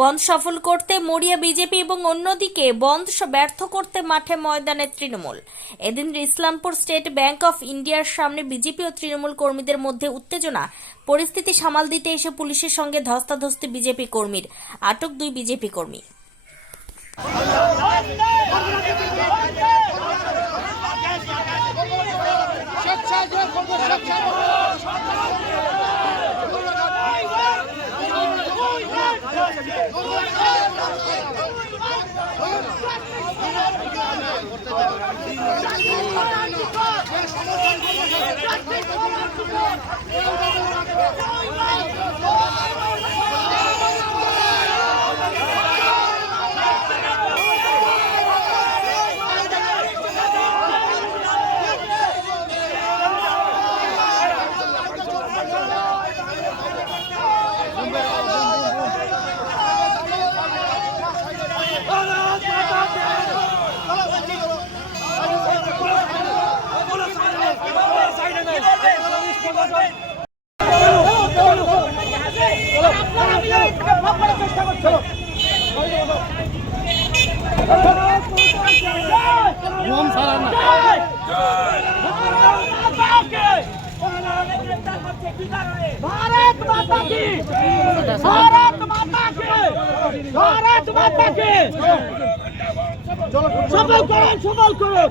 বন্ধ সফল করতে মরিয়া বিজেপি এবং অন্যদিকে বন্ধ ব্যর্থ করতে মাঠে ময়দানে তৃণমূল। এদিন ইসলামপুর স্টেট ব্যাংক অফ ইন্ডিয়ার সামনে বিজেপি ও তৃণমূল কর্মীদের মধ্যে উত্তেজনা। পরিস্থিতি সামাল দিতে এসে পুলিশের সঙ্গে ধস্তাধস্তি বিজেপি কর্মীর, আটক 2 বিজেপি কর্মী। भारत माता की, भारत माता की, भारत माता की। सबल करो, सबल करो।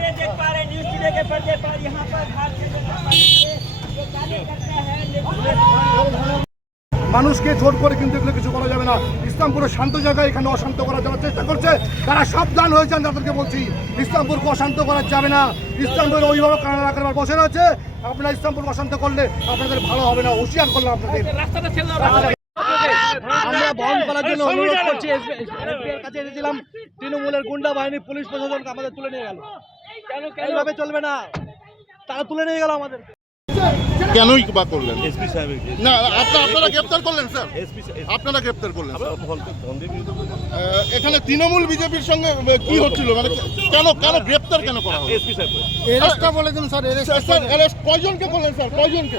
देख पा रहे न्यूज़ टुडे के पर्दे पर यहाँ पर भारतीय जनता पार्टी के कार्यकर्ता हैं। মানুষকে জোর করে কিন্তু এগুলো কিছু করা যাবে না। ইসলামপুরের শান্ত জায়গায় এখানে অশান্ত করার জন্য চেষ্টা করছে, তারা সাবধান হয়ে যান। তাদেরকে বলছি ইসলামপুরকে অশান্ত করা যাবে না। ইসলামপুরের অভিভাবক কানাডা রাখার বসে রয়েছে, আপনারা ইসলামপুর অশান্ত করলে আপনাদের ভালো হবে না। হুঁশিয়ার করলাম আপনাদের। আমরা বন্ধ করার জন্য অনুরোধ করছি। এসপির কাছে এসেছিলাম, তৃণমূলের গুন্ডা বাহিনী পুলিশ প্রশাসনকে আমাদের তুলে নিয়ে গেল। এইভাবে চলবে না, তারা তুলে নিয়ে গেল আমাদের। কেনই বা করলেন? এসপি সাহেব না, আপনারা গ্রেপ্তার করলেন স্যার? আপনারা গ্রেপ্তার করলেন? এখানে তৃণমূল বিজেপির সঙ্গে কি হচ্ছিল, মানে কেন গ্রেপ্তার কেন করা হলো? এসপি সাহেব এরেস্টটা বলে দিন স্যার। কয়জনকে করলেন স্যার, কয়জনকে?